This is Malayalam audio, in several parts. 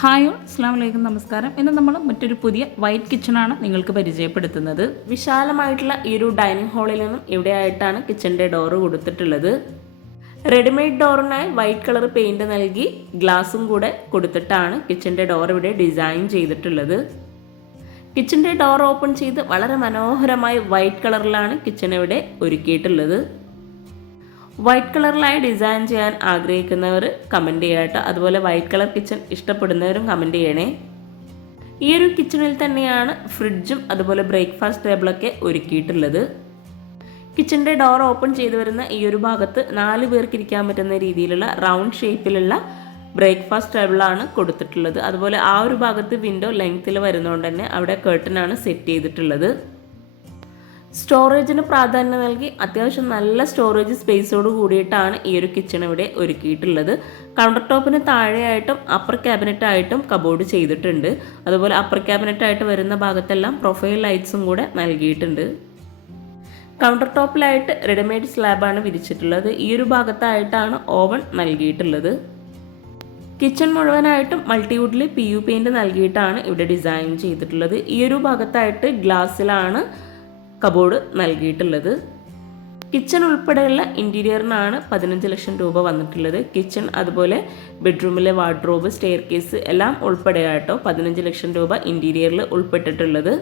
ഹായ് അസ്സാം വലൈക്കും നമസ്കാരം. ഇന്ന് നമ്മൾ മറ്റൊരു പുതിയ വൈറ്റ് കിച്ചണാണ് നിങ്ങൾക്ക് പരിചയപ്പെടുത്തുന്നത്. വിശാലമായിട്ടുള്ള ഈ ഒരു ഡൈനിങ് ഹാളിൽ നിന്നും ഇവിടെയായിട്ടാണ് കിച്ചൻ്റെ ഡോറ് കൊടുത്തിട്ടുള്ളത്. റെഡിമെയ്ഡ് ഡോറിനായി വൈറ്റ് കളർ പെയിൻറ് നൽകി ഗ്ലാസും കൂടെ കൊടുത്തിട്ടാണ് കിച്ചൻ്റെ ഡോർ ഇവിടെ ഡിസൈൻ ചെയ്തിട്ടുള്ളത്. കിച്ചൻ്റെ ഡോർ ഓപ്പൺ ചെയ്ത് വളരെ മനോഹരമായി വൈറ്റ് കളറിലാണ് കിച്ചൺ ഇവിടെ ഒരുക്കിയിട്ടുള്ളത്. വൈറ്റ് കളറിലായി ഡിസൈൻ ചെയ്യാൻ ആഗ്രഹിക്കുന്നവർ കമൻറ്റ് ചെയ്യാട്ടോ. അതുപോലെ വൈറ്റ് കളർ കിച്ചൺ ഇഷ്ടപ്പെടുന്നവരും കമൻറ്റ് ചെയ്യണേ. ഈ ഒരു കിച്ചണിൽ തന്നെയാണ് ഫ്രിഡ്ജും അതുപോലെ ബ്രേക്ക്ഫാസ്റ്റ് ടേബിളൊക്കെ ഒരുക്കിയിട്ടുള്ളത്. കിച്ചൻ്റെ ഡോർ ഓപ്പൺ ചെയ്തു വരുന്ന ഈ ഒരു ഭാഗത്ത് 4 പേർക്ക് ഇരിക്കാൻ പറ്റുന്ന രീതിയിലുള്ള റൗണ്ട് ഷേപ്പിലുള്ള ബ്രേക്ക്ഫാസ്റ്റ് ടേബിളാണ് കൊടുത്തിട്ടുള്ളത്. അതുപോലെ ആ ഒരു ഭാഗത്ത് വിൻഡോ ലെങ്ത്തിൽ വരുന്നതുകൊണ്ട് തന്നെ അവിടെ കർട്ടനാണ് സെറ്റ് ചെയ്തിട്ടുള്ളത്. സ്റ്റോറേജിന് പ്രാധാന്യം നൽകി അത്യാവശ്യം നല്ല സ്റ്റോറേജ് സ്പേസോട് കൂടിയിട്ടാണ് ഈ ഒരു കിച്ചൺ ഇവിടെ ഒരുക്കിയിട്ടുള്ളത്. കൗണ്ടർ ടോപ്പിന് താഴെയായിട്ടും അപ്പർ ക്യാബിനറ്റായിട്ടും കബോർഡ് ചെയ്തിട്ടുണ്ട്. അതുപോലെ അപ്പർ ക്യാബിനറ്റായിട്ട് വരുന്ന ഭാഗത്തെല്ലാം പ്രൊഫൈൽ ലൈറ്റ്സും കൂടെ നൽകിയിട്ടുണ്ട്. കൗണ്ടർ ടോപ്പിലായിട്ട് റെഡിമെയ്ഡ് സ്ലാബാണ് വിരിച്ചിട്ടുള്ളത്. ഈ ഒരു ഭാഗത്തായിട്ടാണ് ഓവൻ നൽകിയിട്ടുള്ളത്. കിച്ചൺ മുഴുവനായിട്ടും മൾട്ടിവുഡിൽ PU പെയിൻറ് നൽകിയിട്ടാണ് ഇവിടെ ഡിസൈൻ ചെയ്തിട്ടുള്ളത്. ഈ ഒരു ഭാഗത്തായിട്ട് ഗ്ലാസ്സിലാണ് കബോർഡ് നൽകിയിട്ടുള്ളത്. കിച്ചൺ ഉൾപ്പെടെയുള്ള ഇൻറ്റീരിയറിനാണ് 15 ലക്ഷം രൂപ വന്നിട്ടുള്ളത്. കിച്ചൺ അതുപോലെ ബെഡ്റൂമിലെ വാർഡ്രോബ്, സ്റ്റെയർ കേസ് എല്ലാം ഉൾപ്പെടെയാട്ടോ 15 ലക്ഷം രൂപ ഇൻറ്റീരിയറിൽ ഉൾപ്പെട്ടിട്ടുള്ളത്.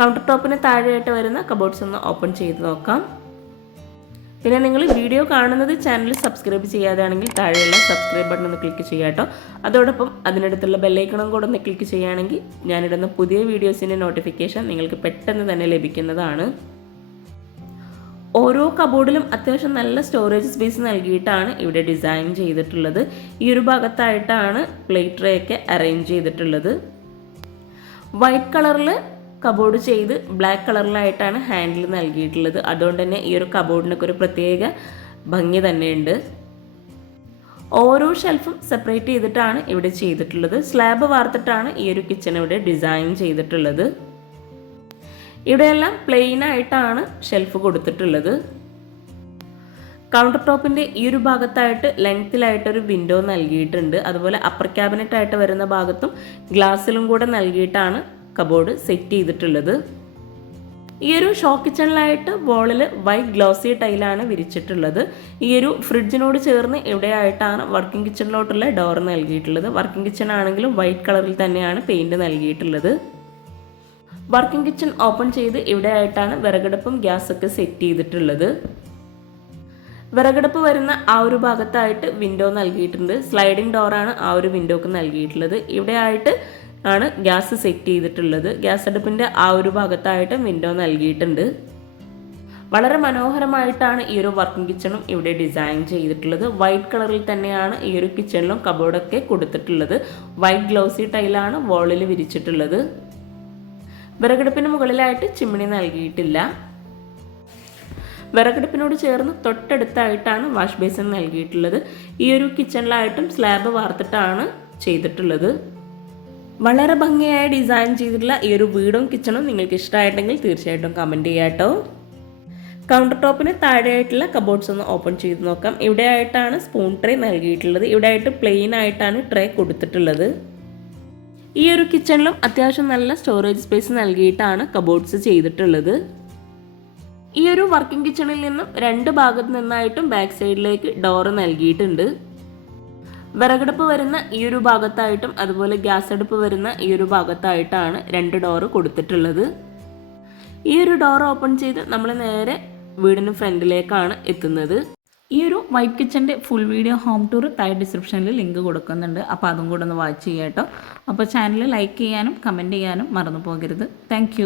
കൗണ്ടർ ടോപ്പിന് താഴെയായിട്ട് വരുന്ന കബോർഡ്സ് ഒന്ന് ഓപ്പൺ ചെയ്ത് നോക്കാം. പിന്നെ നിങ്ങൾ വീഡിയോ കാണുന്നത് ചാനൽ സബ്സ്ക്രൈബ് ചെയ്യാതാണെങ്കിൽ താഴെയുള്ള സബ്സ്ക്രൈബ് ബട്ടൺ ഒന്ന് ക്ലിക്ക് ചെയ്യാം കേട്ടോ. അതോടൊപ്പം അതിനടുത്തുള്ള ബെല്ലൈക്കണും കൂടെ ഒന്ന് ക്ലിക്ക് ചെയ്യുകയാണെങ്കിൽ ഞാനിടുന്ന പുതിയ വീഡിയോസിൻ്റെ നോട്ടിഫിക്കേഷൻ നിങ്ങൾക്ക് പെട്ടെന്ന് തന്നെ ലഭിക്കുന്നതാണ്. ഓരോ കബോർഡിലും അത്യാവശ്യം നല്ല സ്റ്റോറേജ് സ്പേസ് നൽകിയിട്ടാണ് ഇവിടെ ഡിസൈൻ ചെയ്തിട്ടുള്ളത്. ഈ ഒരു ഭാഗത്തായിട്ടാണ് പ്ലേറ്റ് ട്രേ ഒക്കെ അറേഞ്ച് ചെയ്തിട്ടുള്ളത്. വൈറ്റ് കളറിൽ കബോർഡ് ചെയ്ത് ബ്ലാക്ക് കളറിലായിട്ടാണ് ഹാൻഡിൽ നൽകിയിട്ടുള്ളത്. അതുകൊണ്ട് തന്നെ ഈ ഒരു കബോർഡിനൊക്കെ ഒരു പ്രത്യേക ഭംഗി തന്നെയുണ്ട്. ഓരോ ഷെൽഫും സെപ്പറേറ്റ് ചെയ്തിട്ടാണ് ഇവിടെ ചെയ്തിട്ടുള്ളത്. സ്ലാബ് വാർത്തിട്ടാണ് ഈ ഒരു കിച്ചൺ ഇവിടെ ഡിസൈൻ ചെയ്തിട്ടുള്ളത്. ഇവിടെയെല്ലാം പ്ലെയിൻ ആയിട്ടാണ് ഷെൽഫ് കൊടുത്തിട്ടുള്ളത്. കൗണ്ടർ ടോപ്പിൻ്റെ ഈ ഒരു ഭാഗത്തായിട്ട് ലെങ്ത്തിലായിട്ടൊരു വിൻഡോ നൽകിയിട്ടുണ്ട്. അതുപോലെ അപ്പർ ക്യാബിനറ്റ് ആയിട്ട് വരുന്ന ഭാഗത്തും ഗ്ലാസ്സിലും കൂടെ നൽകിയിട്ടാണ് കബോർഡ് സെറ്റ് ചെയ്തിട്ടുള്ളത്. ഈ ഒരു ഷോ കിച്ചണിലായിട്ട് വോളിൽ വൈറ്റ് ഗ്ലോസി ടൈലാണ് വിരിച്ചിട്ടുള്ളത്. ഈ ഒരു ഫ്രിഡ്ജിനോട് ചേർന്ന് ഇവിടെയായിട്ടാണ് വർക്കിംഗ് കിച്ചണിലോട്ടുള്ള ഡോർ നൽകിയിട്ടുള്ളത്. വർക്കിംഗ് കിച്ചൺ ആണെങ്കിലും വൈറ്റ് കളറിൽ തന്നെയാണ് പെയിൻറ് നൽകിയിട്ടുള്ളത്. വർക്കിംഗ് കിച്ചൺ ഓപ്പൺ ചെയ്ത് ഇവിടെയായിട്ടാണ് വിറകടുപ്പും ഗ്യാസൊക്കെ സെറ്റ് ചെയ്തിട്ടുള്ളത്. വിറകടുപ്പ് വരുന്ന ആ ഒരു ഭാഗത്തായിട്ട് വിൻഡോ നൽകിയിട്ടുണ്ട്. സ്ലൈഡിംഗ് ഡോറാണ് ആ ഒരു വിൻഡോക്ക് നൽകിയിട്ടുള്ളത്. ഇവിടെയായിട്ട് ആണ് ഗ്യാസ് സെറ്റ് ചെയ്തിട്ടുള്ളത്. ഗ്യാസ് അടുപ്പിൻ്റെ ആ ഒരു ഭാഗത്തായിട്ട് വിൻഡോ നൽകിയിട്ടുണ്ട്. വളരെ മനോഹരമായിട്ടാണ് ഈ ഒരു വർക്കിംഗ് കിച്ചണും ഇവിടെ ഡിസൈൻ ചെയ്തിട്ടുള്ളത്. വൈറ്റ് കളറിൽ തന്നെയാണ് ഈ ഒരു കിച്ചണിലും കബോർഡൊക്കെ കൊടുത്തിട്ടുള്ളത്. വൈറ്റ് ഗ്ലോസി ടൈലാണ് വോളിൽ വിരിച്ചിട്ടുള്ളത്. വിറകടുപ്പിന് മുകളിലായിട്ട് ചിമ്മിണി നൽകിയിട്ടില്ല. വിറകടുപ്പിനോട് ചേർന്ന് തൊട്ടടുത്തായിട്ടാണ് വാഷ് ബേസിൻ നൽകിയിട്ടുള്ളത്. ഈ ഒരു കിച്ചണിലായിട്ടും സ്ലാബ് വാർത്തിട്ടാണ് ചെയ്തിട്ടുള്ളത്. വളരെ ഭംഗിയായി ഡിസൈൻ ചെയ്തിട്ടുള്ള ഈ ഒരു വീടും കിച്ചണും നിങ്ങൾക്ക് ഇഷ്ടമായിട്ടുണ്ടെങ്കിൽ തീർച്ചയായിട്ടും കമൻറ്റ് ചെയ്യാം കേട്ടോ. കൗണ്ടർ ടോപ്പിന് താഴെയായിട്ടുള്ള കബോർഡ്സ് ഒന്ന് ഓപ്പൺ ചെയ്ത് നോക്കാം. ഇവിടെയായിട്ടാണ് സ്പൂൺ ട്രേ നൽകിയിട്ടുള്ളത്. ഇവിടെയായിട്ട് പ്ലെയിൻ ആയിട്ടാണ് ട്രേ കൊടുത്തിട്ടുള്ളത്. ഈ ഒരു കിച്ചണിലും അത്യാവശ്യം നല്ല സ്റ്റോറേജ് സ്പേസ് നൽകിയിട്ടാണ് കബോർഡ്സ് ചെയ്തിട്ടുള്ളത്. ഈ ഒരു വർക്കിംഗ് കിച്ചണിൽ നിന്നും 2 ഭാഗത്ത് നിന്നായിട്ടും ബാക്ക് സൈഡിലേക്ക് ഡോറ് നൽകിയിട്ടുണ്ട്. വിറകടുപ്പ് വരുന്ന ഈ ഒരു ഭാഗത്തായിട്ടും അതുപോലെ ഗ്യാസ് അടുപ്പ് വരുന്ന ഈ ഒരു ഭാഗത്തായിട്ടാണ് 2 ഡോറ് കൊടുത്തിട്ടുള്ളത്. ഈ ഒരു ഡോർ ഓപ്പൺ ചെയ്ത് നമ്മൾ നേരെ വീടിന് ഫ്രണ്ടിലേക്കാണ് എത്തുന്നത്. ഈ ഒരു വൈറ്റ് കിച്ചൻ്റെ ഫുൾ വീഡിയോ ഹോം ടൂർ താഴെ ഡിസ്ക്രിപ്ഷനിൽ ലിങ്ക് കൊടുക്കുന്നുണ്ട്. അപ്പോൾ അതും കൂടെ ഒന്ന് വാച്ച് ചെയ്യാം കേട്ടോ. അപ്പോൾ ചാനൽ ലൈക്ക് ചെയ്യാനും കമൻറ്റ് ചെയ്യാനും മറന്നു പോകരുത്. താങ്ക്